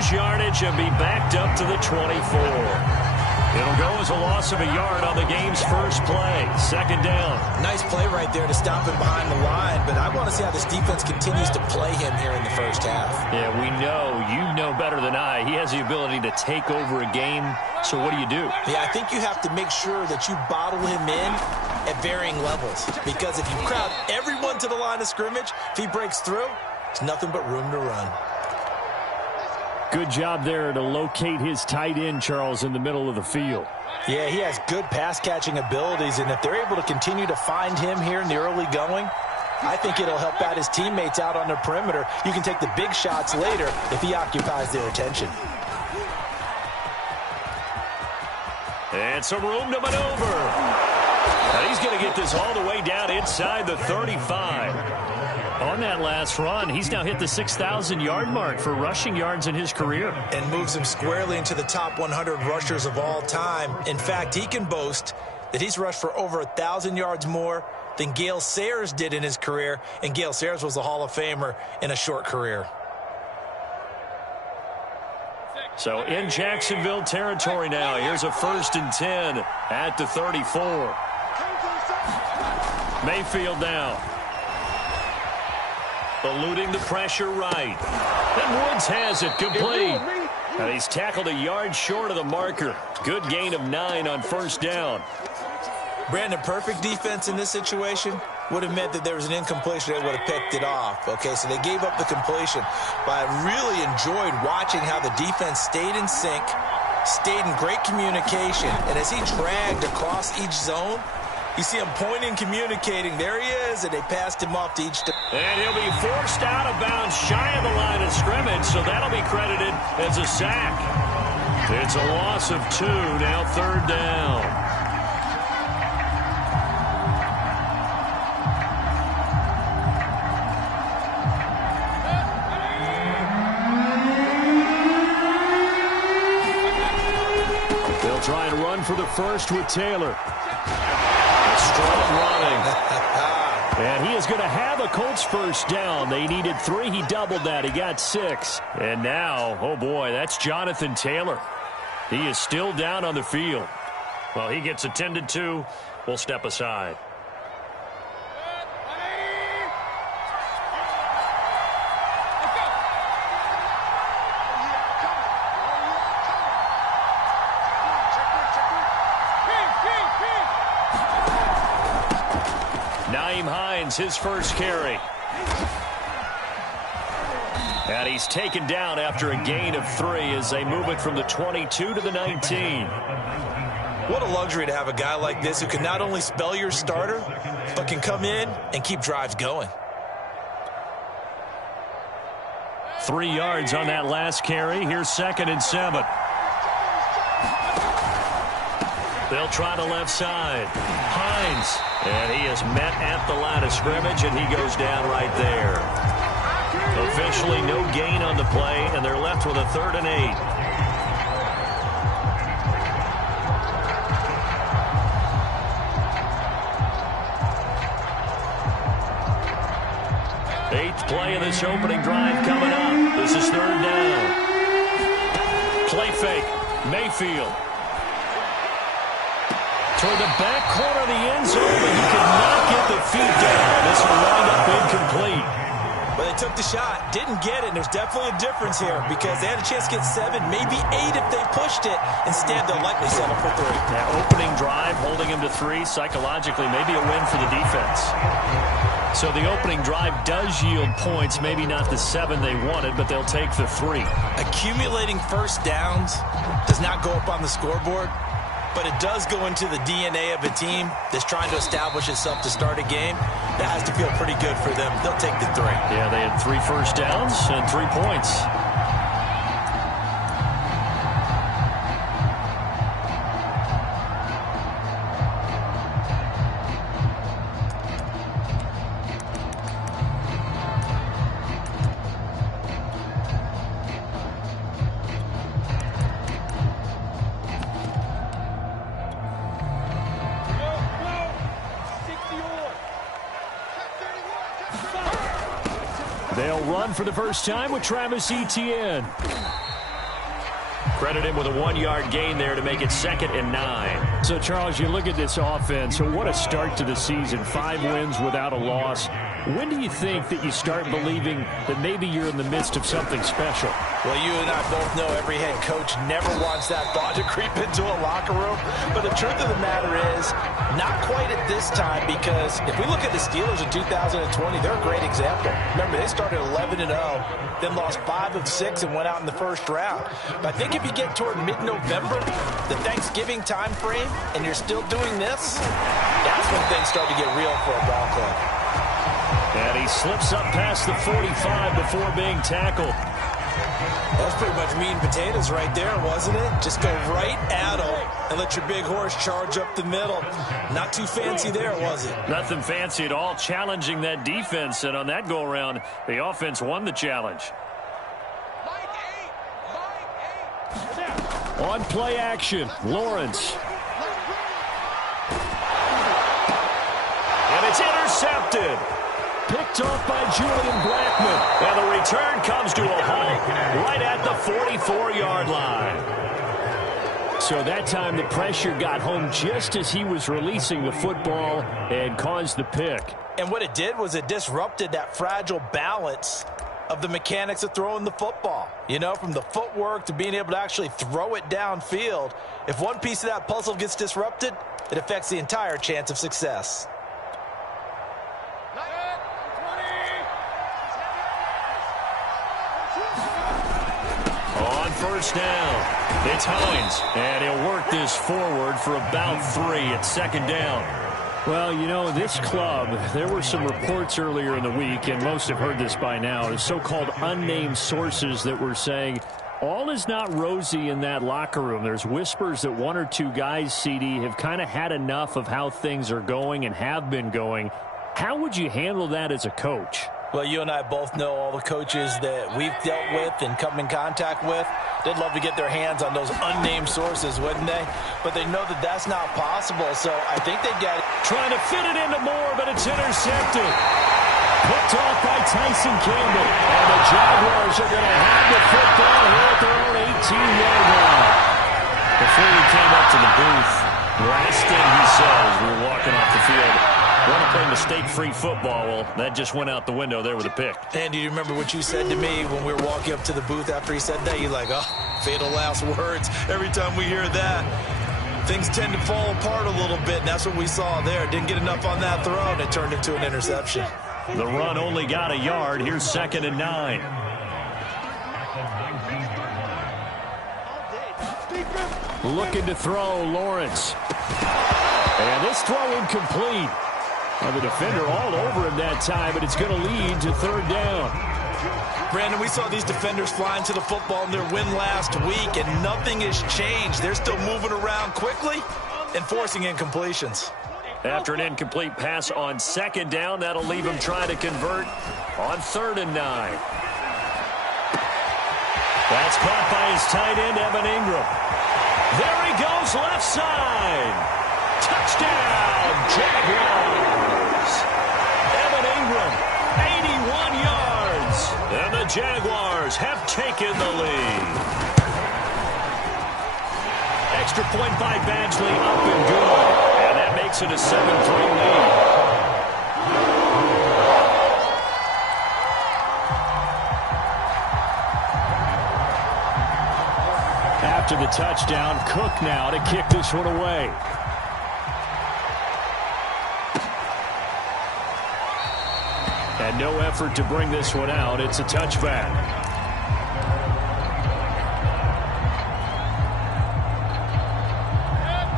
lose yardage and be backed up to the 24. It'll go as a loss of a yard on the game's first play. Second down. Nice play right there to stop him behind the line, but I want to see how this defense continues to play him here in the first half. Yeah, we know. You know better than I. He has the ability to take over a game, so what do you do? Yeah, I think you have to make sure that you bottle him in at varying levels, because if you crowd everyone to the line of scrimmage, if he breaks through, it's nothing but room to run. Good job there to locate his tight end, Charles, in the middle of the field. Yeah, he has good pass-catching abilities, and if they're able to continue to find him here in the early going, I think it'll help out his teammates out on the perimeter. You can take the big shots later if he occupies their attention. And some room to maneuver. And he's going to get this all the way down inside the 35. On that last run, he's now hit the 6,000-yard mark for rushing yards in his career. And moves him squarely into the top 100 rushers of all time. In fact, he can boast that he's rushed for over 1,000 yards more than Gale Sayers did in his career. And Gale Sayers was a Hall of Famer in a short career. So in Jacksonville territory now, here's a 1st and 10 at the 34. Mayfield now. Eluding the pressure right. And Woods has it complete. And he's tackled a yard short of the marker. Good gain of 9 on 1st down. Brandon, perfect defense in this situation would have meant that there was an incompletion. They would have picked it off. Okay, so they gave up the completion. But I really enjoyed watching how the defense stayed in sync, stayed in great communication. And as he dragged across each zone, you see him pointing, communicating. There he is, and they passed him off to each. And he'll be forced out of bounds shy of the line of scrimmage, so that'll be credited as a sack. It's a loss of 2, now 3rd down. They'll try and run for the first with Taylor. Strong running. And he is going to have a Colts 1st down. They needed 3. He doubled that. He got 6. And now, oh boy, that's Jonathan Taylor. He is still down on the field. Well, he gets attended to. We'll step aside. His first carry. And he's taken down after a gain of 3 as they move it from the 22 to the 19. What a luxury to have a guy like this who can not only spell your starter, but can come in and keep drives going. 3 yards on that last carry. Here's 2nd and 7. They'll try the left side. Hines. And he is met at the line of scrimmage, and he goes down right there. Officially no gain on the play, and they're left with a 3rd and 8. Eighth play of this opening drive coming up. This is 3rd down. Play fake. Mayfield. Toward the back corner of the end zone, but he could not get the feet down. This will wind up incomplete. Well, they took the shot, didn't get it, and there's definitely a difference here because they had a chance to get 7, maybe 8 if they pushed it. Instead, they'll likely settle for 3. Yeah, opening drive, holding him to 3, psychologically, maybe a win for the defense. So the opening drive does yield points, maybe not the 7 they wanted, but they'll take the 3. Accumulating 1st downs does not go up on the scoreboard, but it does go into the DNA of a team that's trying to establish itself to start a game. That has to feel pretty good for them. They'll take the 3. Yeah, they had 3 first downs and 3 points. They'll run for the first time with Travis Etienne. Credit him with a 1-yard gain there to make it 2nd and 9. So, Charles, you look at this offense. So what a start to the season. 5 wins without a loss. When do you think that you start believing that maybe you're in the midst of something special? Well, you and I both know every head coach never wants that thought to creep into a locker room. But the truth of the matter is, not quite at this time, because if we look at the Steelers in 2020, they're a great example. Remember, they started 11-0, then lost 5 of 6 and went out in the first round. But I think if you get toward mid-November, the Thanksgiving time frame, and you're still doing this, that's when things start to get real for a ball club. And he slips up past the 45 before being tackled. That's pretty much meat and potatoes right there, wasn't it? Just go right at him and let your big horse charge up the middle. Not too fancy there, was it? Nothing fancy at all, challenging that defense. And on that go-around, the offense won the challenge. On play action, Lawrence. And it's intercepted. Picked off by Julian Blackman. And the return comes to a halt right at the 44-yard line. So that time the pressure got home just as he was releasing the football and caused the pick. And what it did was it disrupted that fragile balance of the mechanics of throwing the football. You know, from the footwork to being able to actually throw it downfield. If one piece of that puzzle gets disrupted, it affects the entire chance of success. First down. It's Hines, and he'll work this forward for about 3 at 2nd down. Well, you know, this club, there were some reports earlier in the week, and most have heard this by now, the so-called unnamed sources that were saying all is not rosy in that locker room. There's whispers that 1 or 2 guys, CD, have kind of had enough of how things are going and have been going. How would you handle that as a coach? Well, you and I both know all the coaches that we've dealt with and come in contact with. They'd love to get their hands on those unnamed sources, wouldn't they? But they know that that's not possible, so I think they got it. Trying to fit it into Moore, but it's intercepted. Picked off by Tyson Campbell. And the Jaguars are going to have the football here at their own 18-yard line. Before we came up to the booth, last thing he said as we were walking off the field, want to play mistake-free football. Well, that just went out the window there with a pick. And do you remember what you said to me when we were walking up to the booth after he said that? You're like, oh, fatal last words. Every time we hear that, things tend to fall apart a little bit, and that's what we saw there. Didn't get enough on that throw, and it turned into an interception. The run only got a yard. Here's 2nd and 9. Looking to throw, Lawrence. And this throw incomplete. Well, the defender all over him that time, but it's going to lead to 3rd down. Brandon, we saw these defenders flying to the football in their win last week, and nothing has changed. They're still moving around quickly and forcing incompletions. After an incomplete pass on 2nd down, that'll leave him trying to convert on 3rd and 9. That's caught by his tight end, Evan Ingram. There he goes, left side. Touchdown, Jaguars. Evan Ingram, 81 yards. And the Jaguars have taken the lead. Extra point by Badgley, up and good. And that makes it a 7-3 lead. After the touchdown, Cook now to kick this one away. And no effort to bring this one out. It's a touchback.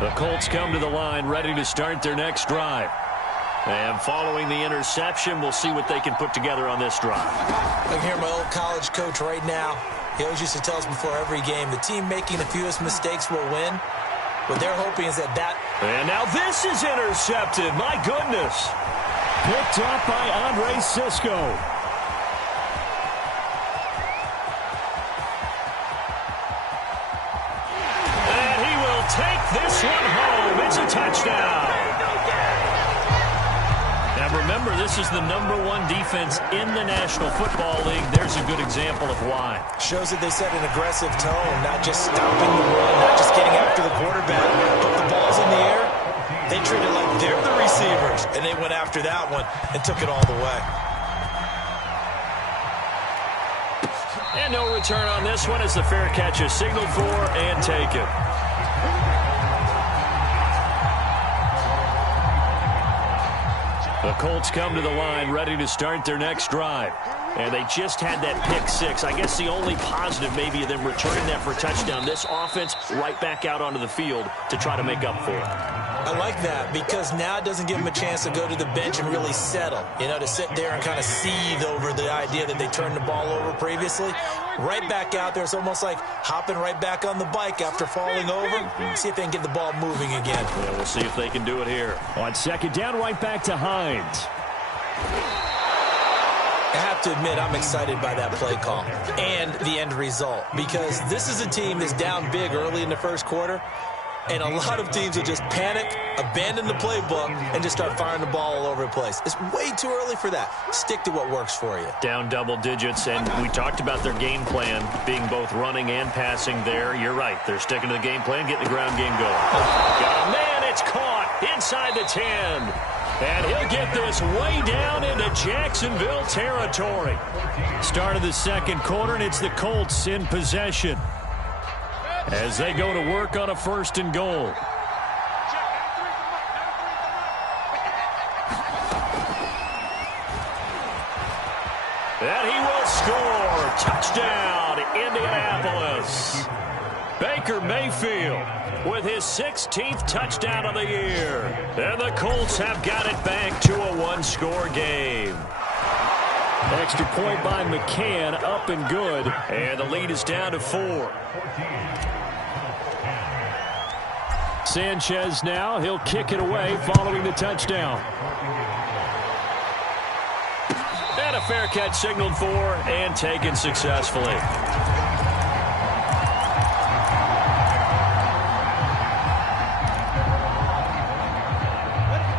The Colts come to the line, ready to start their next drive. And following the interception, we'll see what they can put together on this drive. I can hear my old college coach right now. He always used to tell us before every game, the team making the fewest mistakes will win. What they're hoping is that... And now this is intercepted. My goodness. Picked up by Andre Sisco. And he will take this one home. It's a touchdown. Now remember remember, this is the #1 defense in the National Football League. There's a good example of why. Shows that they set an aggressive tone, not just stopping the run, not just getting after the quarterback, but the ball's in the air. They treat it like they're the receivers, and they went after that one and took it all the way. And no return on this one as the fair catch is signaled for and taken. The Colts come to the line ready to start their next drive. And they just had that pick six. I guess the only positive maybe of them returning that for a touchdown. This offense right back out onto the field to try to make up for it. I like that because now it doesn't give them a chance to go to the bench and really settle. You know, to sit there and kind of seethe over the idea that they turned the ball over previously. Right back out there. It's almost like hopping right back on the bike after falling over. See if they can get the ball moving again. Yeah, we'll see if they can do it here. On second down, right back to Hines. I have to admit, I'm excited by that play call and the end result because this is a team that's down big early in the first quarter, and a lot of teams will just panic, abandon the playbook, and just start firing the ball all over the place. It's way too early for that. Stick to what works for you. Down double digits, and we talked about their game plan being both running and passing there. You're right. They're sticking to the game plan, getting the ground game going. Got a man, it's caught inside the 10. And he'll get this way down into Jacksonville territory. Start of the second quarter, and it's the Colts in possession as they go to work on a 1st and goal. And he will score. Touchdown, Indianapolis. Baker Mayfield with his 16th touchdown of the year. And the Colts have got it back to a one-score game. Extra point by McCann, up and good. And the lead is down to 4. Sanchez now, he'll kick it away following the touchdown. And a fair catch signaled for and taken successfully.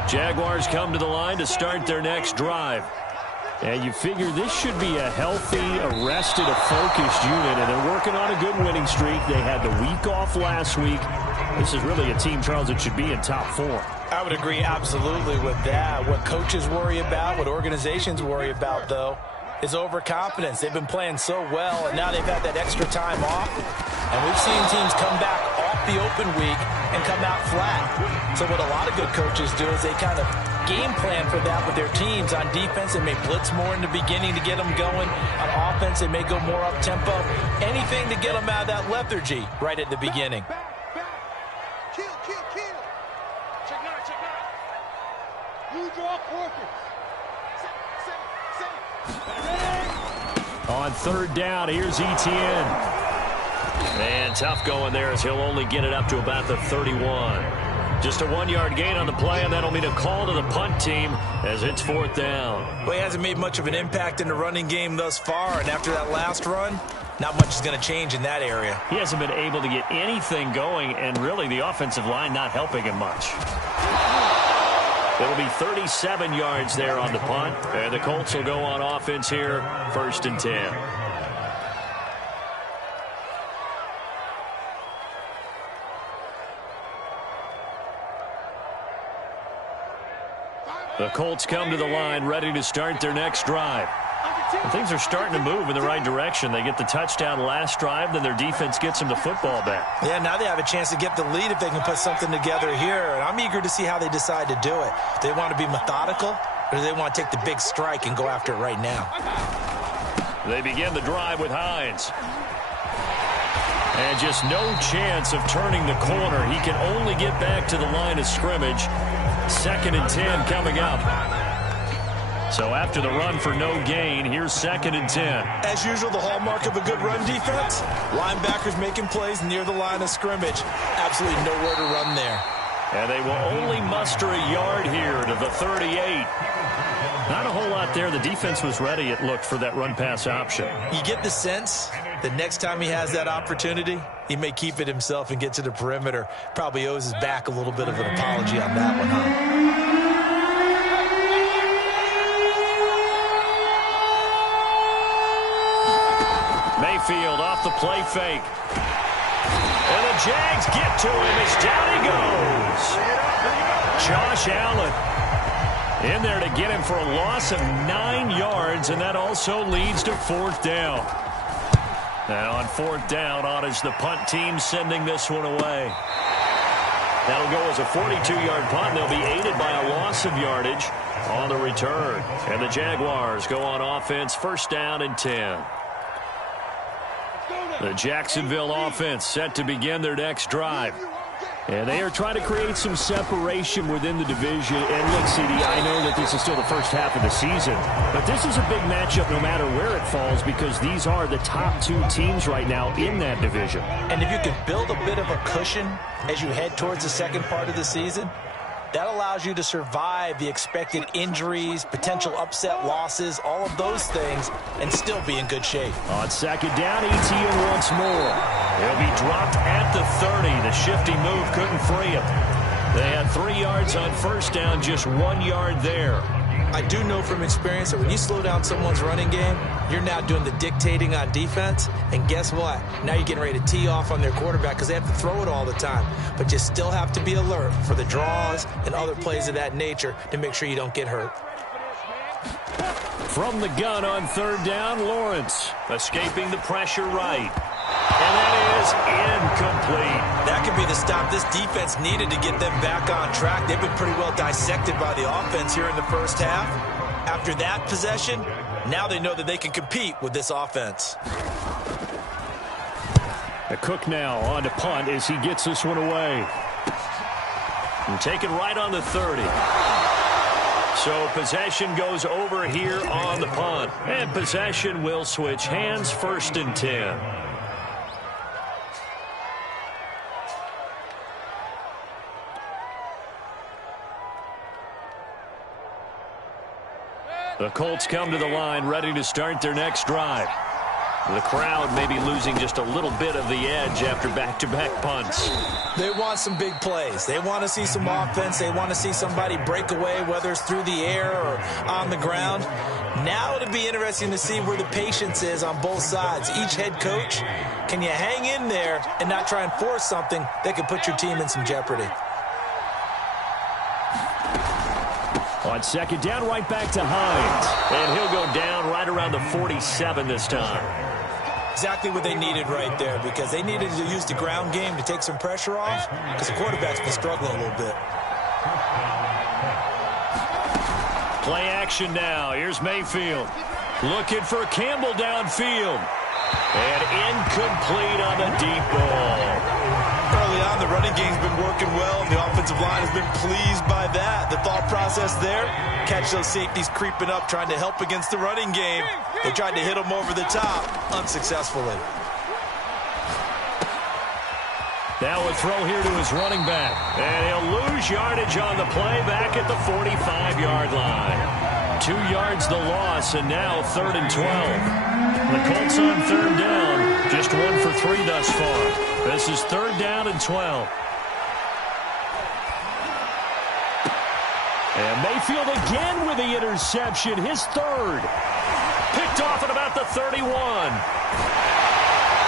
Jaguars come to the line to start their next drive. And you figure this should be a healthy, arrested, a focused unit, and they're working on a good winning streak. They had the week off last week. This is really a team, Charles, that should be in top 4. I would agree absolutely with that. What coaches worry about, what organizations worry about, though, is overconfidence. They've been playing so well, and now they've had that extra time off. And we've seen teams come back off the open week and come out flat. So what a lot of good coaches do is they kind of game plan for that with their teams. On defense, they may blitz more in the beginning to get them going. On offense, they may go more up-tempo. Anything to get them out of that lethargy right at the beginning. Kill. Check now. You draw quarters. On 3rd down, here's Etienne. And tough going there as he'll only get it up to about the 31. Just a 1-yard gain on the play, and that'll mean a call to the punt team as it's 4th down. Well, he hasn't made much of an impact in the running game thus far, and after that last run, not much is going to change in that area. He hasn't been able to get anything going, and really the offensive line not helping him much. It'll be 37 yards there on the punt, and the Colts will go on offense here, 1st and 10. The Colts come to the line ready to start their next drive. And things are starting to move in the right direction. They get the touchdown last drive, then their defense gets them the football back. Yeah, now they have a chance to get the lead if they can put something together here. And I'm eager to see how they decide to do it. Do they want to be methodical, or do they want to take the big strike and go after it right now? They begin the drive with Hines. And just no chance of turning the corner. He can only get back to the line of scrimmage. 2nd and 10 coming up. So after the run for no gain, here's 2nd and 10. As usual, the hallmark of a good run defense, linebackers making plays near the line of scrimmage. Absolutely nowhere to run there. And they will only muster a yard here to the 38. Not a whole lot there. The defense was ready, it looked, for that run-pass option. You get the sense that next time he has that opportunity, he may keep it himself and get to the perimeter. Probably owes his back a little bit of an apology on that one, huh? Mayfield off the play fake. And the Jags get to him as down he goes. Josh Allen in there to get him for a loss of 9 yards, and that also leads to 4th down. And on 4th down, on is the punt team sending this one away. That'll go as a 42-yard punt. They'll be aided by a loss of yardage on the return. And the Jaguars go on offense, 1st down and 10. The Jacksonville offense set to begin their next drive. And they are trying to create some separation within the division. And look, CD, I know that this is still the first half of the season, but this is a big matchup no matter where it falls because these are the top 2 teams right now in that division. And if you can build a bit of a cushion as you head towards the second part of the season, that allows you to survive the expected injuries, potential upset losses, all of those things, and still be in good shape. On 2nd down, Etienne once more. He'll be dropped at the 30. The shifty move couldn't free him. They had 3 yards on 1st down, just 1 yard there. I do know from experience that when you slow down someone's running game, you're now doing the dictating on defense. And guess what? Now you're getting ready to tee off on their quarterback because they have to throw it all the time. But you still have to be alert for the draws and other plays of that nature to make sure you don't get hurt. From the gun on 3rd down, Lawrence escaping the pressure right. And that is incomplete. That could be the stop this defense needed to get them back on track. They've been pretty well dissected by the offense here in the first half. After that possession, now they know that they can compete with this offense. A Cook now on to punt as he gets this one away. And taken right on the 30. So possession goes over here on the punt. And possession will switch hands, 1st and 10. The Colts come to the line, ready to start their next drive. The crowd may be losing just a little bit of the edge after back-to-back punts. They want some big plays. They want to see some offense. They want to see somebody break away, whether it's through the air or on the ground. Now it'll be interesting to see where the patience is on both sides. Each head coach, can you hang in there and not try and force something that could put your team in some jeopardy? On 2nd down, right back to Hines. And he'll go down right around the 47 this time. Exactly what they needed right there, because they needed to use the ground game to take some pressure off, because the quarterback's been struggling a little bit. Play action now. Here's Mayfield. Looking for Campbell downfield. And incomplete on the deep ball. Early on, the running game's been working well, and the offensive line has been pleased by that. The thought process there, catch those safeties creeping up, trying to help against the running game. They tried to hit them over the top, unsuccessfully. Now a throw here to his running back. And he'll lose yardage on the play back at the 45-yard line. 2 yards the loss, and now 3rd and 12. The Colts on 3rd down, just 1 for 3 thus far. This is 3rd down and 12. And Mayfield again with the interception, his 3rd. Picked off at about the 31.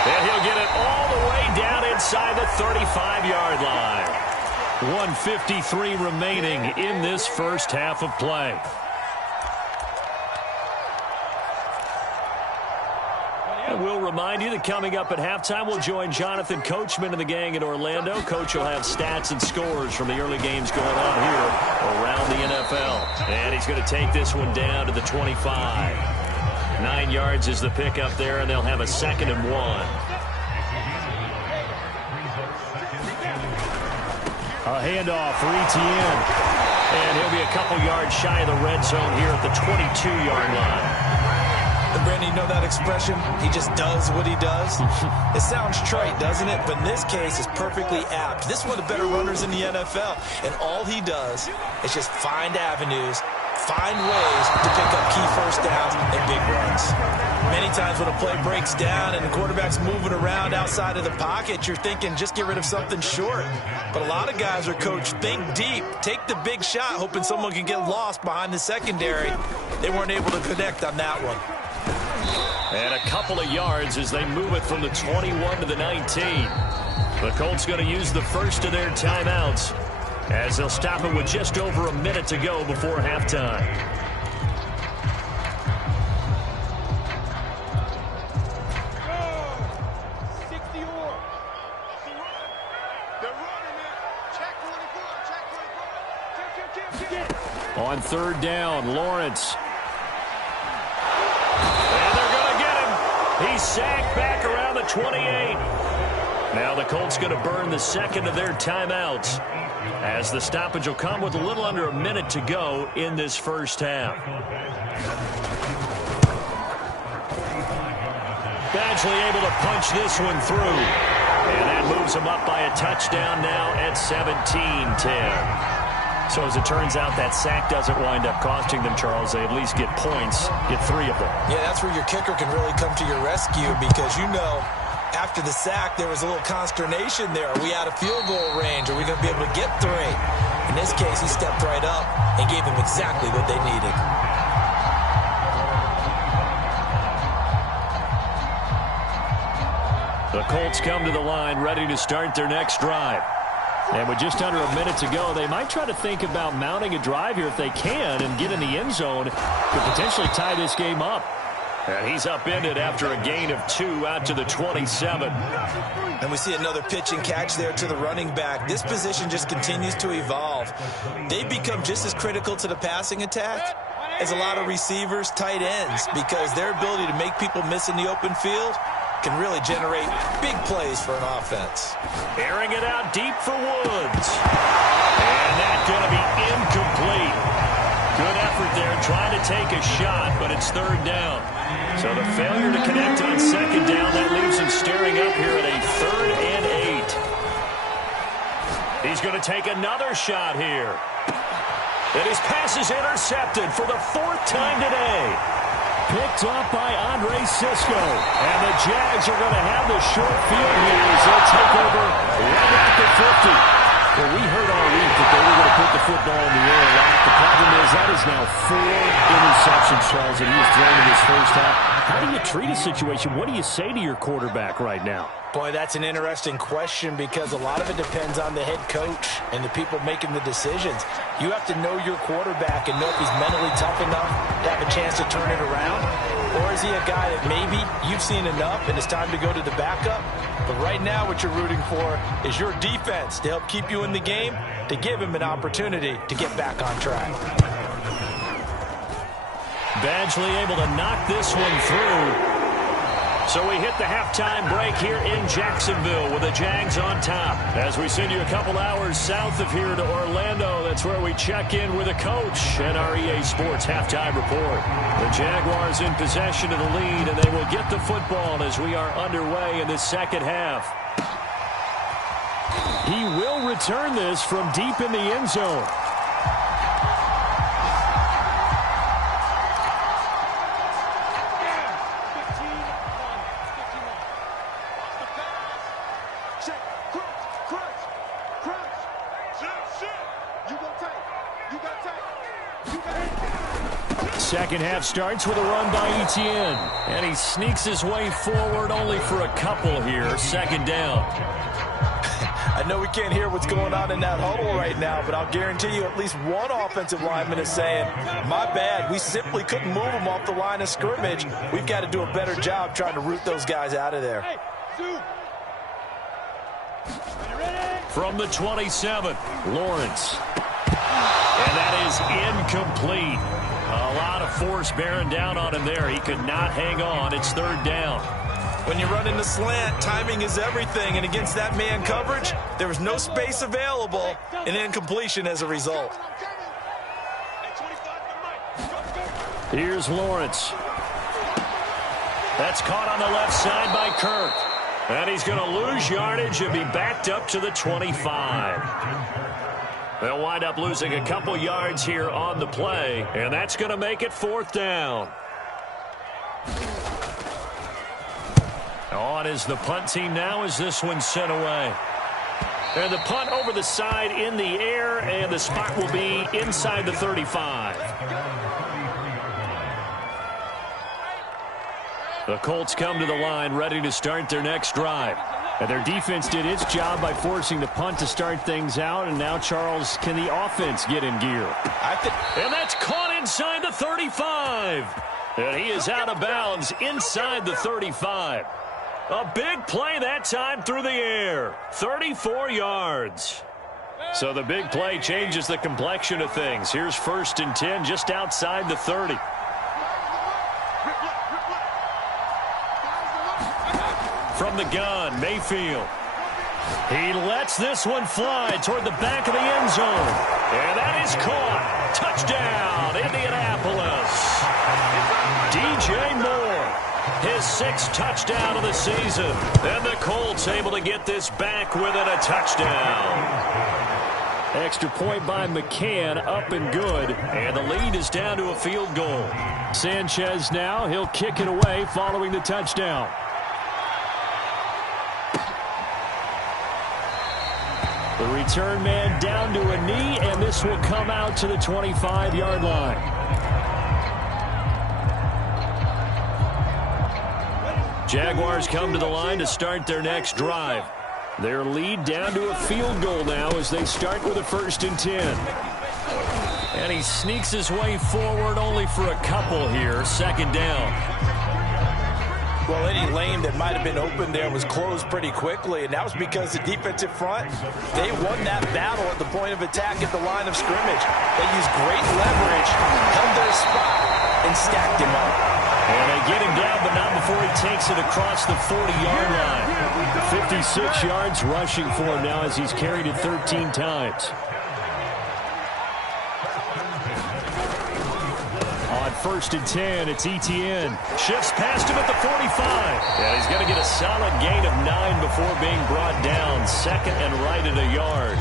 And he'll get it all the way down inside the 35-yard line. 1:53 remaining in this first half of play. And we'll remind you that coming up at halftime, we'll join Jonathan Coachman and the gang in Orlando. Coach will have stats and scores from the early games going on here around the NFL. And he's going to take this one down to the 25. 9 yards is the pickup there, and they'll have a 2nd and 1. A handoff for Etienne. And he'll be a couple yards shy of the red zone here at the 22-yard line. And Brandon, you know that expression? He just does what he does. It sounds trite, doesn't it? But in this case, it's perfectly apt. This is one of the better runners in the NFL. And all he does is just find avenues, find ways to pick up key first downs and big runs. Many times when a play breaks down and the quarterback's moving around outside of the pocket, you're thinking just get rid of something short. But a lot of guys are coached, think deep, take the big shot, hoping someone can get lost behind the secondary. They weren't able to connect on that one. And a couple of yards as they move it from the 21 to the 19. The Colts going to use the first of their timeouts as they'll stop it with just over a minute to go before halftime. On third down, Lawrence. And they're going to get him. He's sacked back around the 28. Now the Colts going to burn the second of their timeouts as the stoppage will come with a little under a minute to go in this first half. Badgley able to punch this one through. And that moves them up by a touchdown now at 17-10. So as it turns out, that sack doesn't wind up costing them, Charles. They at least get points, get 3 of them. Yeah, that's where your kicker can really come to your rescue because, you know, after the sack, there was a little consternation there. Are we out of field goal range? Are we going to be able to get 3? In this case, he stepped right up and gave them exactly what they needed. The Colts come to the line, ready to start their next drive. And with just under a minute to go, they might try to think about mounting a drive here if they can and get in the end zone to potentially tie this game up. And he's upended after a gain of 2 out to the 27. And we see another pitch and catch there to the running back. This position just continues to evolve. They become just as critical to the passing attack as a lot of receivers, tight ends, because their ability to make people miss in the open field can really generate big plays for an offense. Airing it out deep for Woods. And that's going to be incomplete. Good effort there trying to take a shot, but it's third down. So the failure to connect on second down, that leaves him staring up here at a 3rd and 8. He's going to take another shot here. And his pass is intercepted for the 4th time today. Picked off by Andre Cisco. And the Jags are going to have the short field here as they'll take over right at the 50. Well, we heard all week that they were going to put the football in the air a lot. The problem is that is now 4 interceptions, Charles, that he has thrown in his first half. How do you treat a situation? What do you say to your quarterback right now? Boy, that's an interesting question because a lot of it depends on the head coach and the people making the decisions. You have to know your quarterback and know if he's mentally tough enough to have a chance to turn it around. Or is he a guy that maybe you've seen enough and it's time to go to the backup? But right now what you're rooting for is your defense to help keep you in the game, to give him an opportunity to get back on track. Badgley able to knock this one through. So we hit the halftime break here in Jacksonville with the Jags on top. As we send you a couple hours south of here to Orlando, that's where we check in with the coach and our EA Sports halftime report. The Jaguars in possession of the lead, and they will get the football as we are underway in the second half. He will return this from deep in the end zone. Second half starts with a run by Etienne. And he sneaks his way forward only for a couple here. Second down. I know we can't hear what's going on in that huddle right now, but I'll guarantee you at least one offensive lineman is saying, my bad, we simply couldn't move him off the line of scrimmage. We've got to do a better job trying to root those guys out of there. From the 27, Lawrence. And that is incomplete. A lot of force bearing down on him there. He could not hang on. It's third down. When you run in the slant, timing is everything. And against that man coverage, there was no space available. An incompletion as a result. Here's Lawrence. That's caught on the left side by Kirk. And he's going to lose yardage and be backed up to the 25. They'll wind up losing a couple yards here on the play, and that's going to make it fourth down. On is the punt team now as this one's sent away. And the punt over the side in the air, and the spot will be inside the 35. The Colts come to the line ready to start their next drive. And their defense did its job by forcing the punt to start things out. And now, Charles, can the offense get in gear? And that's caught inside the 35. And he is out of bounds inside the 35. A big play that time through the air. 34 yards. So the big play changes the complexion of things. Here's 1st and 10 just outside the 30. From the gun, Mayfield. He lets this one fly toward the back of the end zone. And that is caught. Touchdown, Indianapolis. DJ Moore, his 6th touchdown of the season. And the Colts able to get this back with it, a touchdown. Extra point by McCann, up and good. And the lead is down to a field goal. Sanchez now, he'll kick it away following the touchdown. The return man down to a knee, and this will come out to the 25-yard line. Jaguars come to the line to start their next drive. Their lead down to a field goal now as they start with a 1st and 10. And he sneaks his way forward only for a couple here. 2nd down. Well, any lane that might have been open there was closed pretty quickly, and that was because the defensive front, they won that battle at the point of attack at the line of scrimmage. They used great leverage, held their spot, and stacked him up. And they get him down, but not before he takes it across the 40-yard line. 56 yards rushing for him now as he's carried it 13 times. On 1st and 10, it's Etienne. Shifts past him at the 45. And he's going to get a solid gain of 9 before being brought down. 2nd and right at a yard.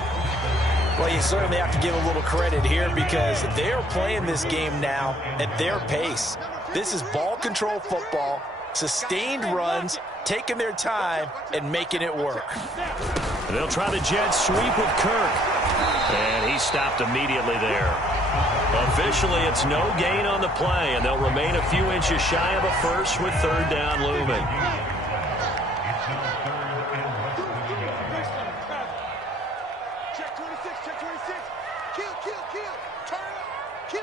Well, you certainly have to give a little credit here because they're playing this game now at their pace. This is ball control football, sustained runs, taking their time, and making it work. They'll try the jet sweep with Kirk. And he stopped immediately there. Officially, it's no gain on the play, and they'll remain a few inches shy of a first with 3rd down looming. Check 26, check 26. Kill. Turn up. Kill.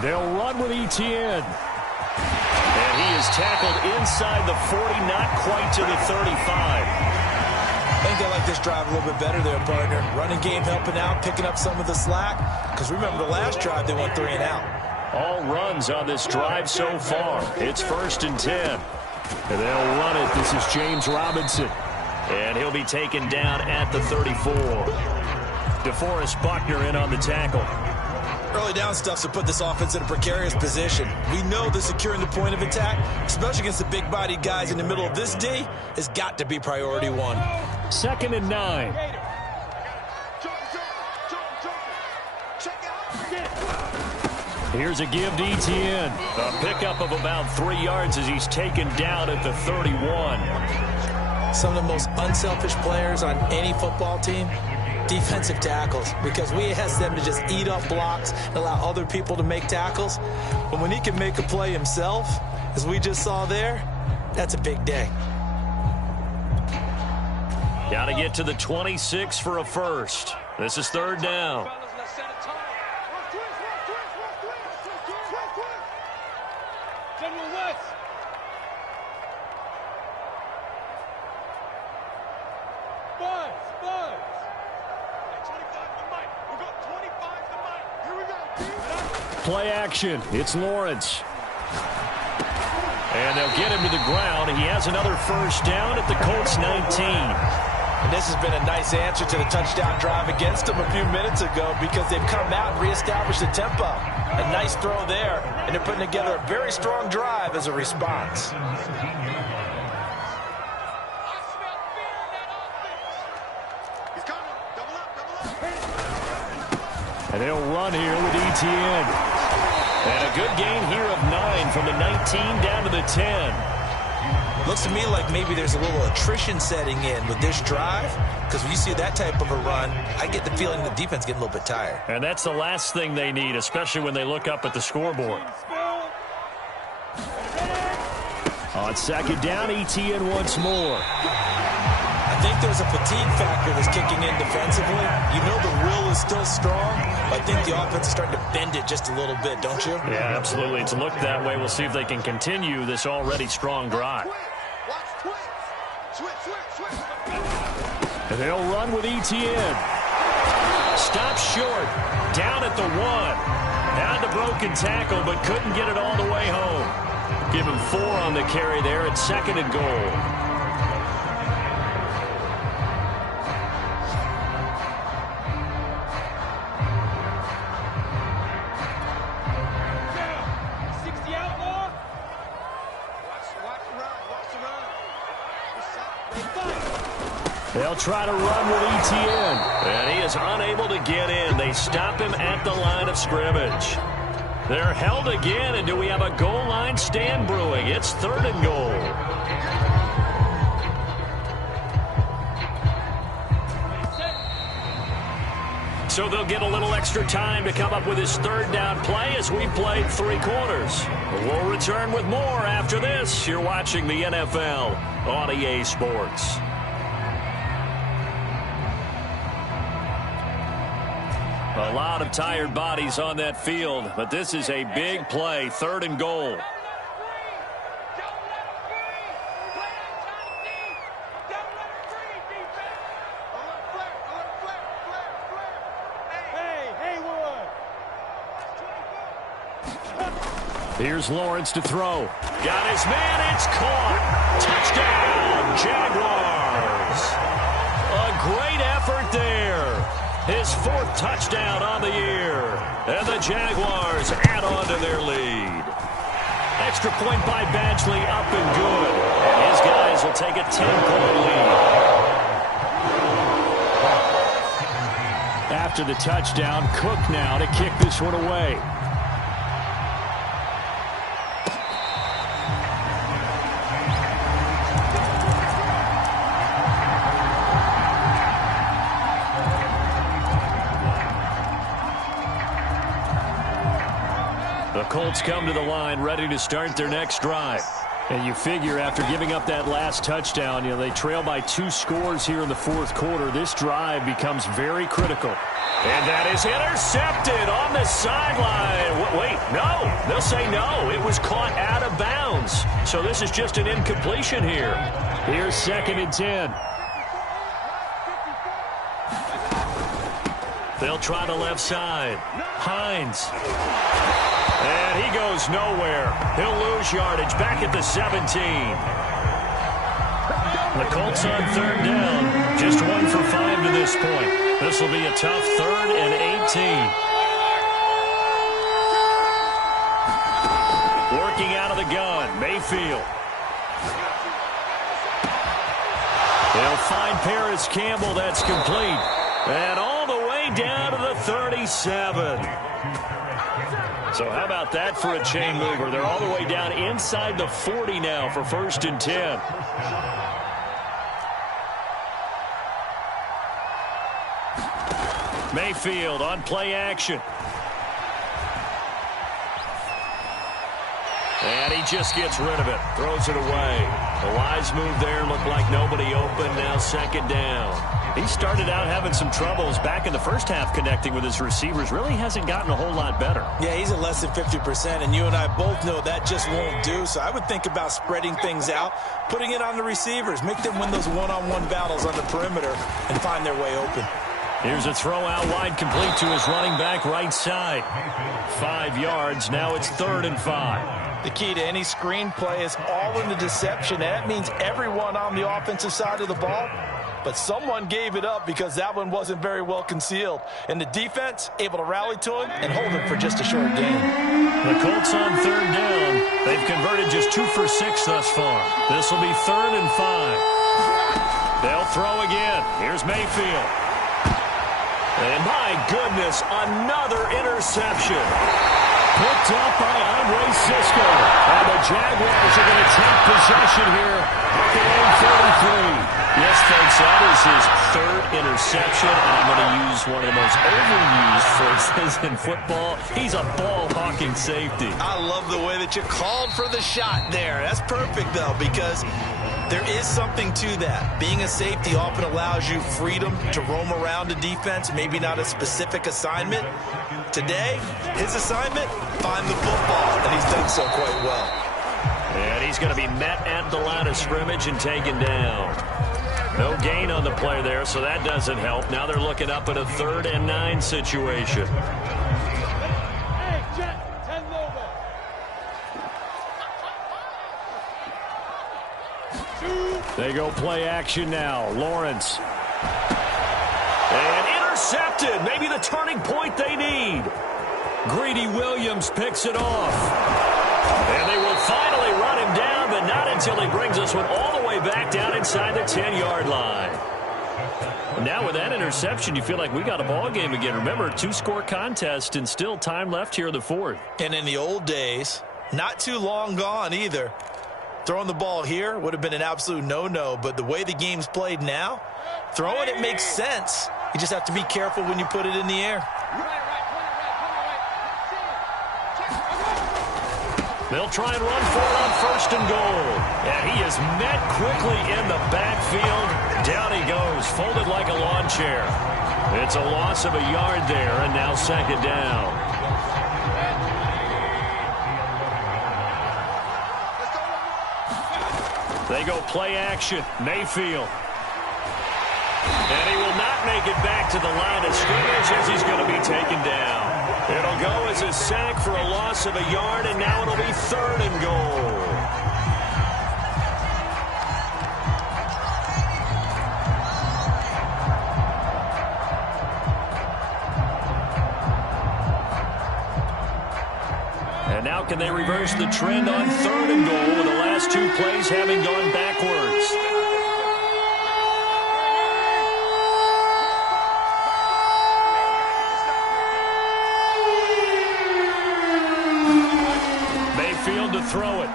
They'll run with Etienne. And he is tackled inside the 40, not quite to the 35. I think they like this drive a little bit better there, partner. Running game helping out, picking up some of the slack. Because remember, the last drive, they went 3 and out. All runs on this drive so far. It's 1st and 10. And they'll run it. This is James Robinson. And he'll be taken down at the 34. DeForest Buckner in on the tackle. Early down stuff to put this offense in a precarious position. We know that securing the point of attack, especially against the big-bodied guys in the middle of this D, has got to be priority 1. 2nd and 9. Here's a give to Etienne. A pickup of about 3 yards as he's taken down at the 31. Some of the most unselfish players on any football team, defensive tackles, because we ask them to just eat up blocks and allow other people to make tackles. But when he can make a play himself, as we just saw there, that's a big day. Got to get to the 26 for a first. This is 3rd down. General West. Buzz. 25 the mic. We got 25 the mic. Here we go. Play action. It's Lawrence. And they'll get him to the ground. He has another 1st down at the Colts 19. And this has been a nice answer to the touchdown drive against them a few minutes ago because they've come out and reestablished the tempo. A nice throw there, and they're putting together a very strong drive as a response. And they'll run here with Etienne. And a good gain here of 9 from the 19 down to the 10. Looks to me like maybe there's a little attrition setting in with this drive, because when you see that type of a run, I get the feeling the defense getting a little bit tired. And that's the last thing they need, especially when they look up at the scoreboard. On second down, ETN once more. I think there's a fatigue factor that's kicking in defensively. You know the will is still strong, but I think the offense is starting to bend it just a little bit, don't you? Yeah, absolutely. It's looked that way. We'll see if they can continue this already strong drive. And they'll run with ETN. Stop short. Down at the 1. Had the broken tackle, but couldn't get it all the way home. Give him 4 on the carry there at 2nd and goal. They'll try to run with ETN. And he is unable to get in. They stop him at the line of scrimmage. They're held again, and do we have a goal line stand brewing? It's 3rd and goal. So they'll get a little extra time to come up with his 3rd down play as we played 3 quarters. We'll return with more after this. You're watching the NFL on EA Sports. A lot of tired bodies on that field, but this is a big play, 3rd and goal. Here's Lawrence to throw. Got his man, it's caught. Touchdown, Jaguars. A great effort there. His 4th touchdown on the year. And the Jaguars add on to their lead. Extra point by Badgley, up and good. And his guys will take a 10-point lead. After the touchdown, Cook now to kick this one away. The Colts come to the line ready to start their next drive. And you figure after giving up that last touchdown, they trail by 2 scores here in the 4th quarter. This drive becomes very critical. And that is intercepted on the sideline. Wait, no. They'll say no. It was caught out of bounds. So this is just an incompletion here. Here's 2nd and 10. They'll try the left side. Hines. And he goes nowhere. He'll lose yardage back at the 17. The Colts on 3rd down. Just 1 for 5 to this point. This will be a tough 3rd and 18. Working out of the gun, Mayfield. They'll find Paris Campbell. That's complete. And all the way down to the 37. So how about that for a chain mover? They're all the way down inside the 40 now for 1st and 10. Mayfield on play action. And he just gets rid of it. Throws it away. A wise move there. Looked like nobody open. Now 2nd down. He started out having some troubles back in the first half connecting with his receivers. Really hasn't gotten a whole lot better. Yeah, he's at less than 50%, and you and I both know that just won't do. So I would think about spreading things out, putting it on the receivers, make them win those one-on-one battles on the perimeter and find their way open. Here's a throw out wide, complete to his running back right side. 5 yards. Now it's 3rd and 5. The key to any screen play is all in the deception. That means everyone on the offensive side of the ball. But someone gave it up because that one wasn't very well concealed. And the defense able to rally to him and hold him for just a short gain. The Colts on 3rd down. They've converted just 2 for 6 thus far. This will be 3rd and 5. They'll throw again. Here's Mayfield. And my goodness, another interception. Picked up by Andre Cisco. And the Jaguars are going to take possession here at the own 33. Yes, folks, that is his 3rd interception, and I'm going to use one of the most overused phrases in football. He's a ball-hawking safety. I love the way that you called for the shot there. That's perfect, though, because there is something to that. Being a safety often allows you freedom to roam around a defense, maybe not a specific assignment. Today, his assignment, find the football, and he's done so quite well. And he's going to be met at the line of scrimmage and taken down. No gain on the play there, so that doesn't help. Now they're looking up at a 3rd and 9 situation. Hey, Jet, 10 over. They go play action now. Lawrence. And intercepted. Maybe the turning point they need. Greedy Williams picks it off. And they will finally run him down, but not until he brings us one all the way back down inside the 10-yard line. Now with that interception, you feel like we got a ball game again. Remember, 2-score contest and still time left here in the 4th. And in the old days, not too long gone either, throwing the ball here would have been an absolute no-no, but the way the game's played now, throwing it makes sense. You just have to be careful when you put it in the air. They'll try and run for it on 1st and goal. And he is met quickly in the backfield. Down he goes, folded like a lawn chair. It's a loss of a yard there, and now 2nd down. They go play action. Mayfield. And he will not make it back to the line of scrimmage as he's going to be taken down. It'll go as a sack for a loss of a yard, and now it'll be 3rd and goal. And now can they reverse the trend on 3rd and goal with the last 2 plays having gone backwards? Mayfield to throw it.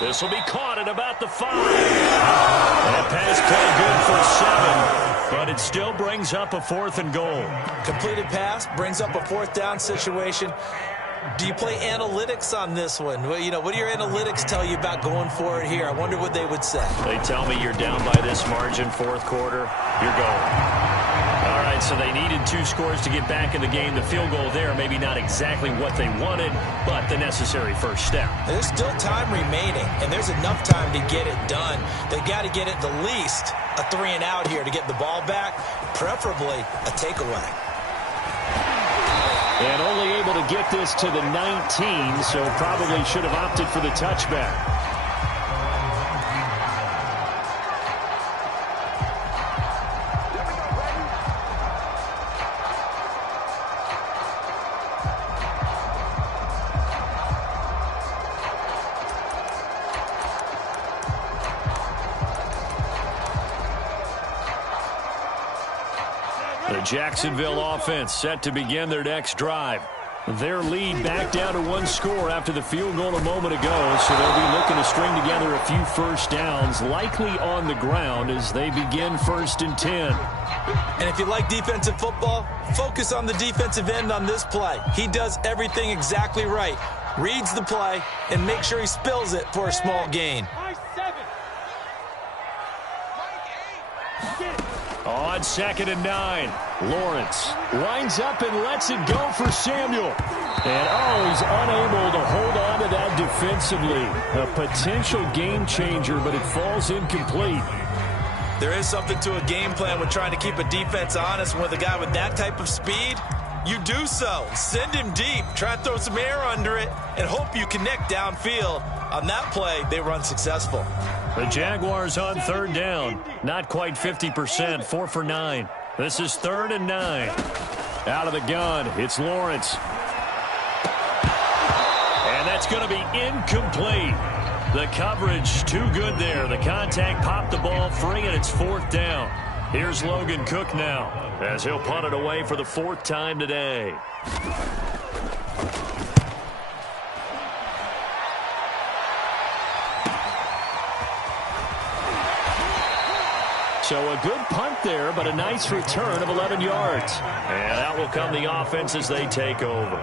This will be caught at about the 5. That pass play good for 7, but it still brings up a 4th and goal. Completed pass brings up a 4th down situation. Do you play analytics on this one? Well, you know, what do your analytics tell you about going for it here? I wonder what they would say. They tell me you're down by this margin, 4th quarter, you're going. All right, so they needed 2 scores to get back in the game. The field goal there, maybe not exactly what they wanted, but the necessary first step. There's still time remaining, and there's enough time to get it done. They got to get it the least a 3 and out here to get the ball back, preferably a takeaway. And only able to get this to the 19, so probably should have opted for the touchback. The Jacksonville offense set to begin their next drive. Their lead back down to 1 score after the field goal a moment ago, so they'll be looking to string together a few first downs, likely on the ground as they begin 1st and 10. And if you like defensive football, focus on the defensive end on this play. He does everything exactly right. Reads the play and make sure he spills it for a small gain. On 2nd and 9, Lawrence lines up and lets it go for Samuel. And, he's unable to hold on to that defensively. A potential game changer, but it falls incomplete. There is something to a game plan with trying to keep a defense honest. With a guy with that type of speed, you do so. Send him deep. Try and throw some air under it and hope you connect downfield. On that play, they run successful. The Jaguars on 3rd down. Not quite 50%, 4 for 9. This is 3rd and 9. Out of the gun, it's Lawrence. And that's going to be incomplete. The coverage too good there. The contact popped the ball free, and it's 4th down. Here's Logan Cook now as he'll punt it away for the 4th time today. So a good punt there, but a nice return of 11 yards. And out will come the offense as they take over.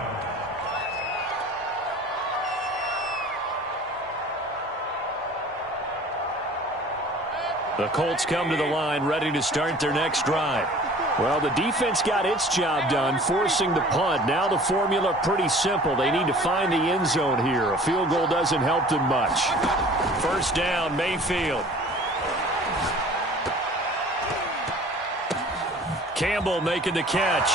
The Colts come to the line ready to start their next drive. Well, the defense got its job done, forcing the punt. Now the formula pretty simple. They need to find the end zone here. A field goal doesn't help them much. First down, Mayfield. Campbell making the catch.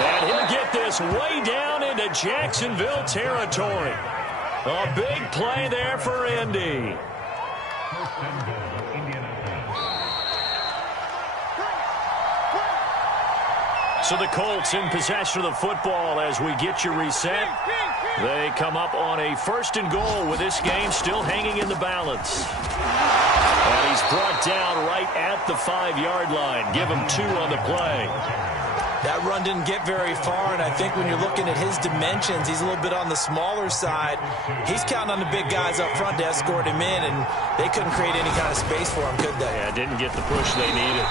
And he'll get this way down into Jacksonville territory. A big play there for Indy. So the Colts in possession of the football as we get you reset. They come up on a 1st and goal with this game still hanging in the balance. And he's brought down right at the 5-yard line. Give him 2 on the play. That run didn't get very far, and I think when you're looking at his dimensions, he's a little bit on the smaller side. He's counting on the big guys up front to escort him in, and they couldn't create any kind of space for him, could they? Yeah, didn't get the push they needed.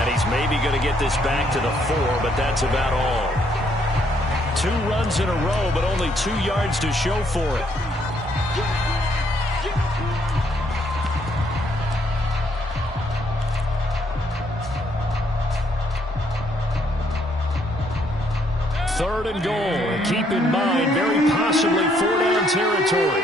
And he's maybe going to get this back to the 4, but that's about all. 2 runs in a row, but only 2 yards to show for it. Third and goal, and keep in mind, very possibly 4-down territory.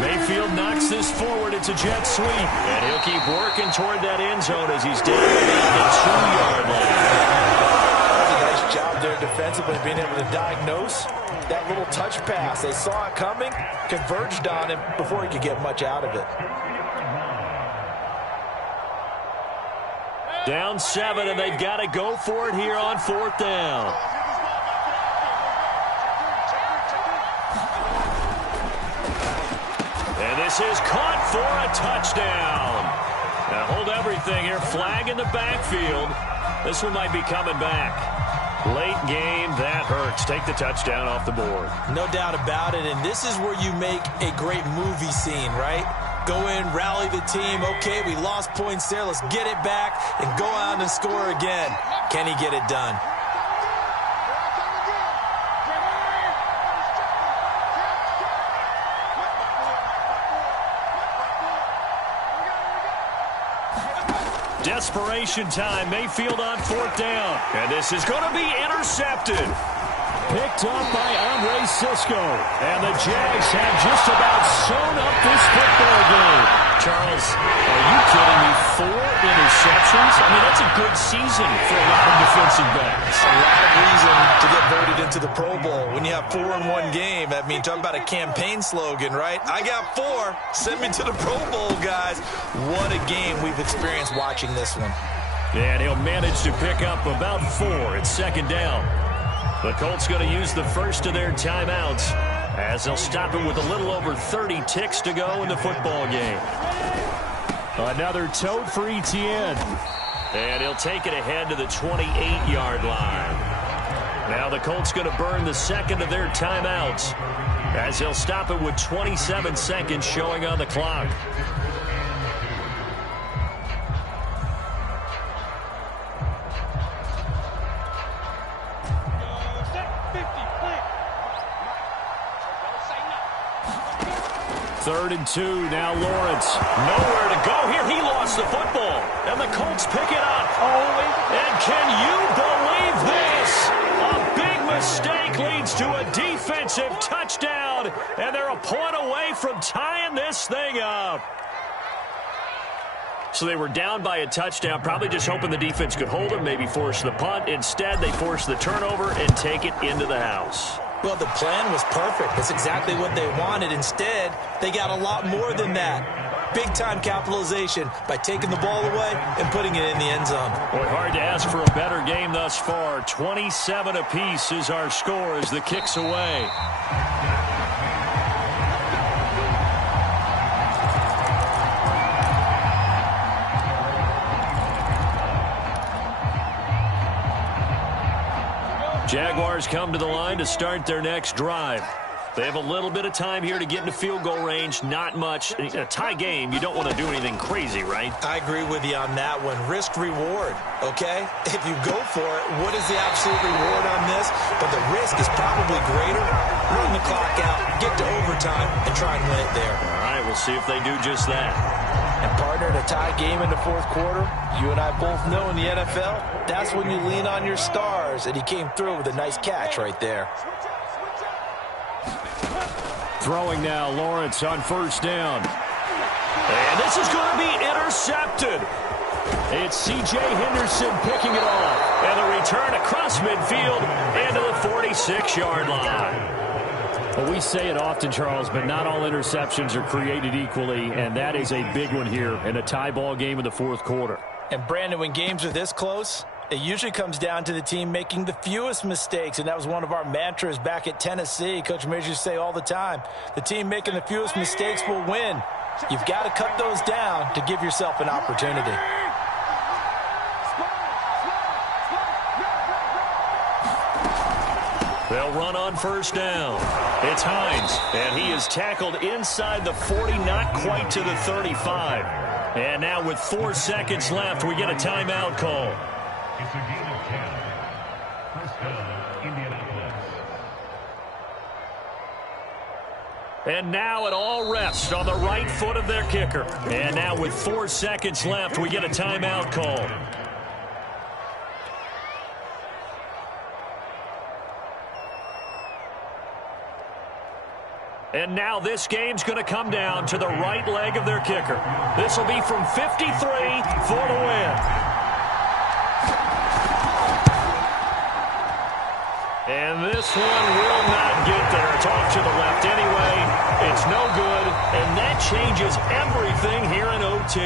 Mayfield knocks this forward. It's a jet sweep, and he'll keep working toward that end zone as he's down about the 2-yard line. Nice job there defensively, being able to diagnose that little touch pass. They saw it coming, converged on him before he could get much out of it. Down 7, and they've got to go for it here on 4th down. And this is caught for a touchdown. Now hold everything here. Flag in the backfield. This one might be coming back. Late game, that hurts. Take the touchdown off the board. No doubt about it, and this is where you make a great movie scene, right? Go in, rally the team. Okay, we lost points there. Let's get it back and go out and score again. Can he get it done? Desperation time. Mayfield on 4th down. And this is going to be intercepted. Picked up by Andre Sisco. And the Jags have just about sewn up this football game. Charles, are you kidding me? 4 interceptions? I mean, that's a good season for a lot of defensive backs. A lot of reason to get voted into the Pro Bowl. When you have 4 in one game, I mean, talk about a campaign slogan, right? I got 4. Send me to the Pro Bowl, guys. What a game we've experienced watching this one. And he'll manage to pick up about 4. It's 2nd down. The Colts going to use the first of their timeouts as they'll stop it with a little over 30 ticks to go in the football game. Another tote for Etienne. And he'll take it ahead to the 28-yard line. Now the Colts going to burn the second of their timeouts as they'll stop it with 27 seconds showing on the clock. Third and 2, now Lawrence. Nowhere to go here. He lost the football. And the Colts pick it up. And can you believe this? A big mistake leads to a defensive touchdown. And they're a point away from tying this thing up. So they were down by a touchdown, probably just hoping the defense could hold them, maybe force the punt. Instead, they force the turnover and take it into the house. Well, the plan was perfect. That's exactly what they wanted. Instead, they got a lot more than that. Big-time capitalization by taking the ball away and putting it in the end zone. Boy, hard to ask for a better game thus far. 27 apiece is our score as the kick's away. Jaguars come to the line to start their next drive. They have a little bit of time here to get into field goal range. Not much. In a tie game, you don't want to do anything crazy, right? I agree with you on that one. Risk reward, okay? If you go for it, what is the absolute reward on this? But the risk is probably greater. Run the clock out, get to overtime, and try and win it there. All right, we'll see if they do just that. And partner, in a tie game in the fourth quarter, you and I both know in the NFL, that's when you lean on your stars. And he came through with a nice catch right there. Throwing now, Lawrence on first down. And this is going to be intercepted. It's C.J. Henderson picking it off. And the return across midfield into the 46-yard line. Well, we say it often, Charles, but not all interceptions are created equally, and that is a big one here in a tie ball game in the fourth quarter. And, Brandon, when games are this close, it usually comes down to the team making the fewest mistakes, and that was one of our mantras back at Tennessee. Coach Mears used to say all the time, the team making the fewest mistakes will win. You've got to cut those down to give yourself an opportunity. They'll run on first down. It's Hines, and he is tackled inside the 40, not quite to the 35. And now with 4 seconds left, we get a timeout call. It's a gain of 10. First down, Indianapolis. And now it all rests on the right foot of their kicker. And now with 4 seconds left, we get a timeout call. And now this game's going to come down to the right leg of their kicker. This will be from 53 for the win. And this one will not get there. It's off to the left anyway. It's no good, and that changes everything here in OT.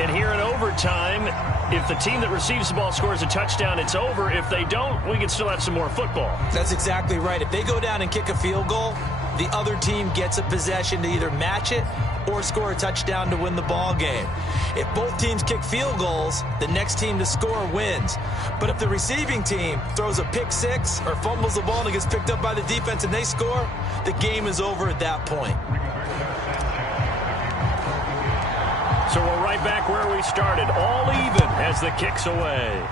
And here in overtime, if the team that receives the ball scores a touchdown, it's over. If they don't, we can still have some more football. That's exactly right. If they go down and kick a field goal, the other team gets a possession to either match it or score a touchdown to win the ball game. If both teams kick field goals, the next team to score wins. But if the receiving team throws a pick six or fumbles the ball and it gets picked up by the defense and they score, the game is over at that point. So we're right back where we started, all even as the kick's away.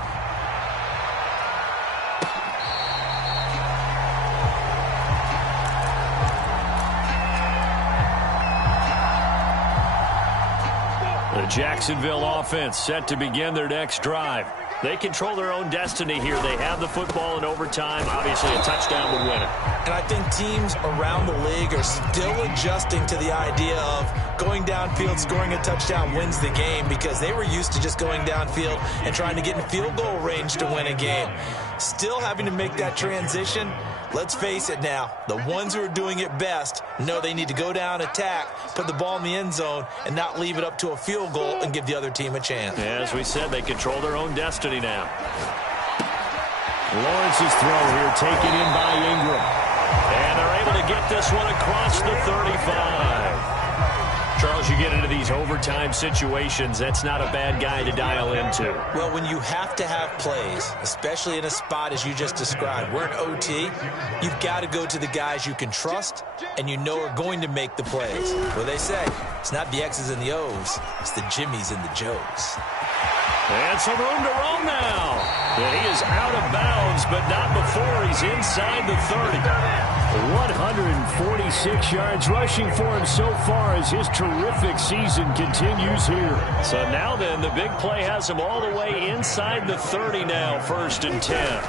The Jacksonville offense set to begin their next drive. They control their own destiny here. They have the football in overtime. Obviously, a touchdown would win it. And I think teams around the league are still adjusting to the idea of going downfield, scoring a touchdown wins the game, because they were used to just going downfield and trying to get in field goal range to win a game. Still having to make that transition. Let's face it now, the ones who are doing it best know they need to go down, attack, put the ball in the end zone, and not leave it up to a field goal and give the other team a chance. Yeah, as we said, they control their own destiny now. Lawrence's throw here taken in by Ingram. And they're able to get this one across the 35. Charles, you get into these overtime situations, that's not a bad guy to dial into. Well, when you have to have plays, especially in a spot as you just described, we're in OT, you've got to go to the guys you can trust and you know are going to make the plays. Well, they say, it's not the X's and the O's, it's the Jimmies and the Joes. And some room to roam now. And he is out of bounds, but not before he's inside the 30. 146 yards rushing for him so far as his terrific season continues here. So now then, the big play has him all the way inside the 30 now, 1st and 10.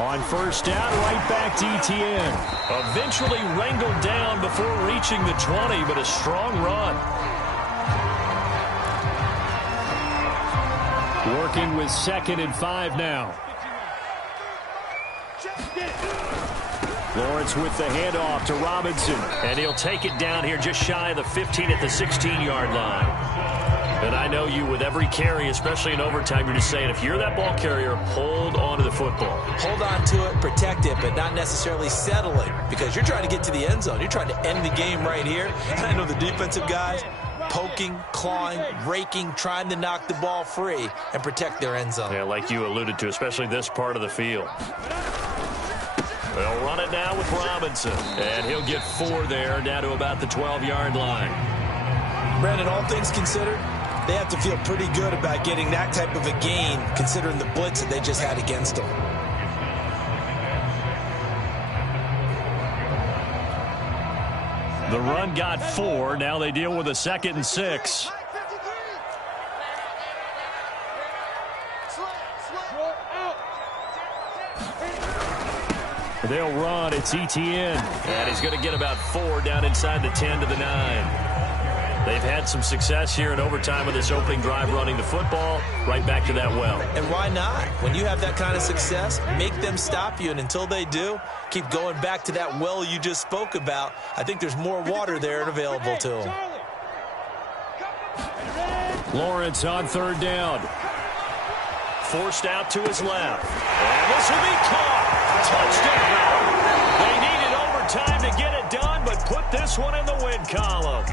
On first down, right back to Etienne. Eventually wrangled down before reaching the 20, but a strong run. Working with 2nd and 5 now. Lawrence with the handoff to Robinson. And he'll take it down here just shy of the 15 at the 16-yard line. And I know you, with every carry, especially in overtime, you're just saying, if you're that ball carrier, hold on to the football. Hold on to it, protect it, but not necessarily settle it, because you're trying to get to the end zone. You're trying to end the game right here. And I know the defensive guys poking, clawing, raking, trying to knock the ball free and protect their end zone. Yeah, like you alluded to, especially this part of the field. They'll run it now with Robinson. And he'll get 4 there, down to about the 12-yard line. Brandon, all things considered, they have to feel pretty good about getting that type of a gain, considering the blitz that they just had against them. The run got 4. Now they deal with a 2nd and 6. They'll run. It's Etienne. And he's going to get about 4 down inside the 10 to the 9. They've had some success here in overtime with this opening drive running the football. Right back to that well. And why not? When you have that kind of success, make them stop you. And until they do, keep going back to that well you just spoke about. I think there's more water there and available to them. Lawrence on 3rd down. Forced out to his left. And this will be caught. Touchdown. They needed overtime to get it done, but put this one in the win column.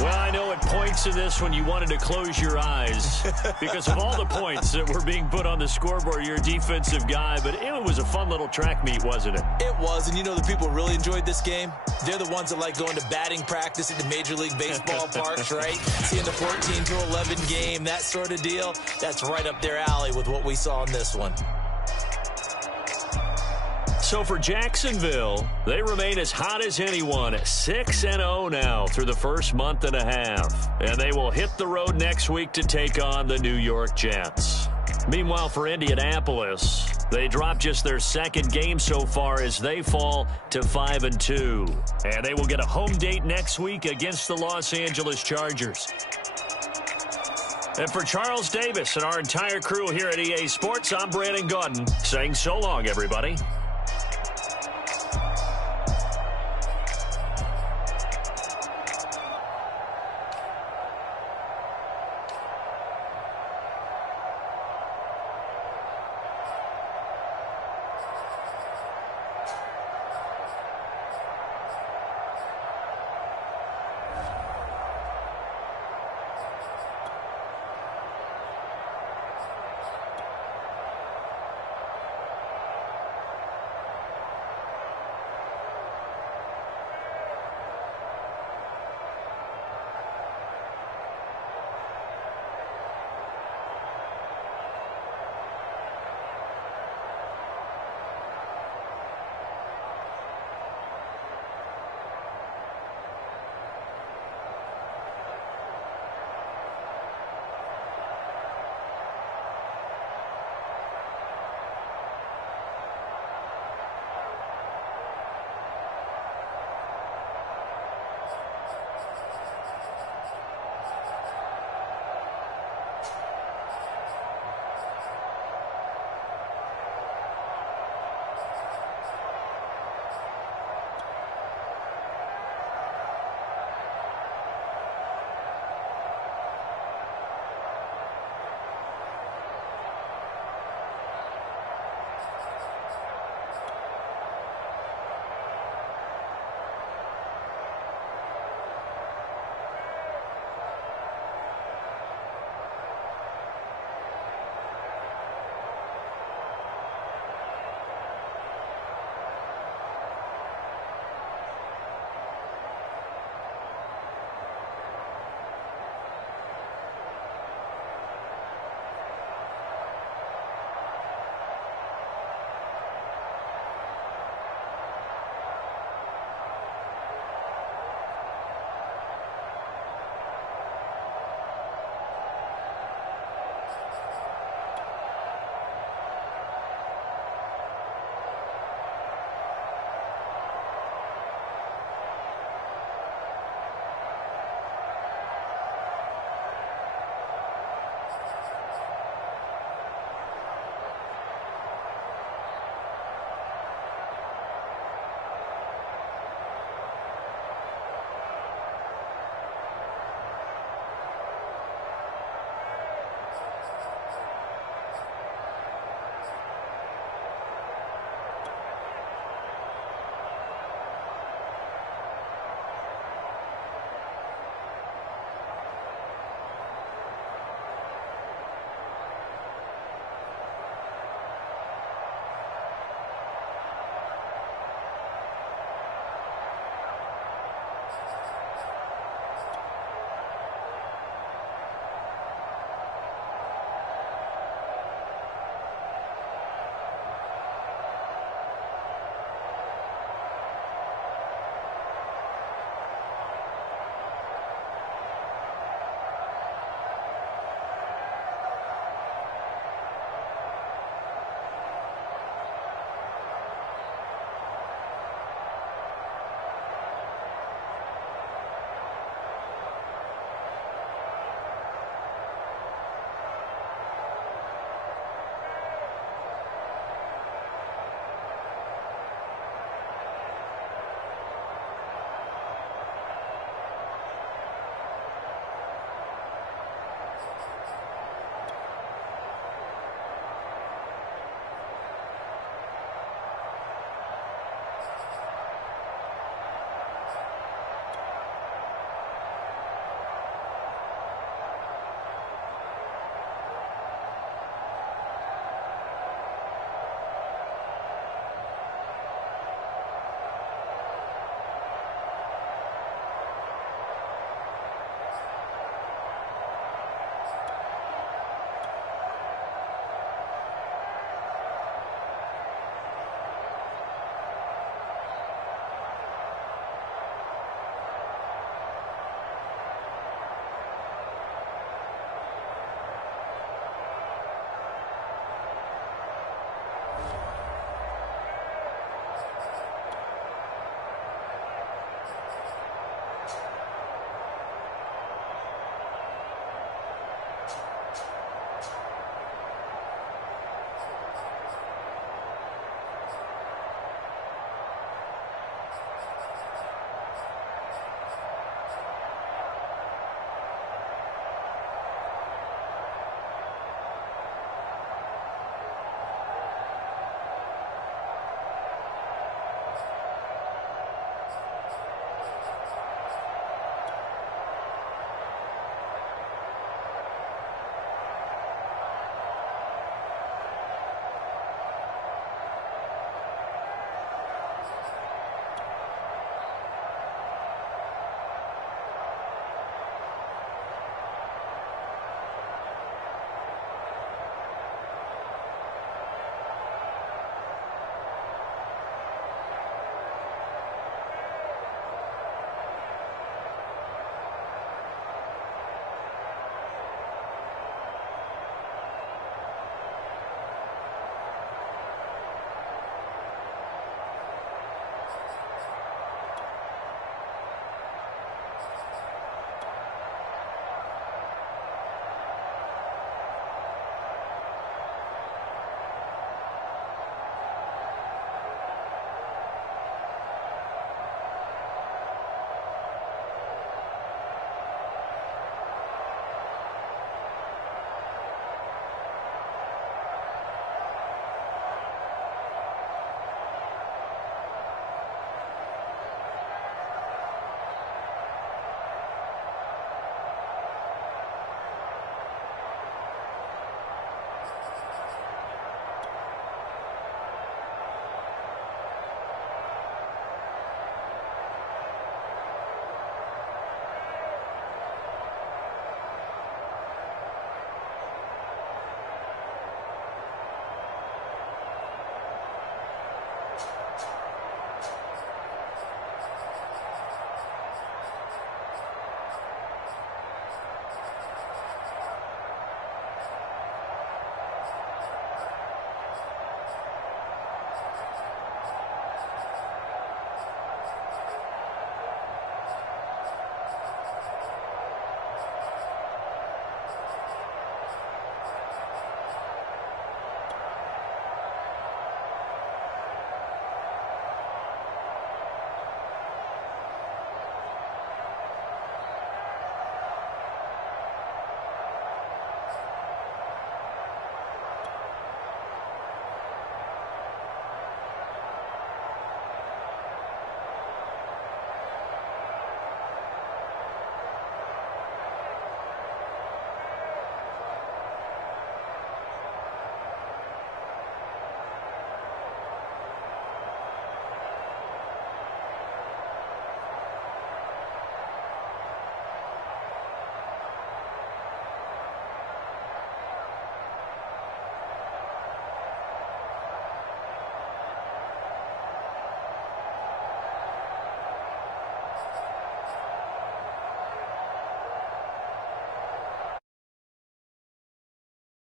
Well, I know at points in this one you wanted to close your eyes because of all the points that were being put on the scoreboard. You're a defensive guy, but it was a fun little track meet, wasn't it? It was, and you know the people really enjoyed this game? They're the ones that like going to batting practice at the Major League Baseball parks, right? Seeing the 14-11 game, that sort of deal, that's right up their alley with what we saw in this one. So for Jacksonville, they remain as hot as anyone, 6-0 now through the first month and a half. And they will hit the road next week to take on the New York Jets. Meanwhile, for Indianapolis, they dropped just their 2nd game so far as they fall to 5-2. And they will get a home date next week against the Los Angeles Chargers. And for Charles Davis and our entire crew here at EA Sports, I'm Brandon Gaudin saying so long, everybody.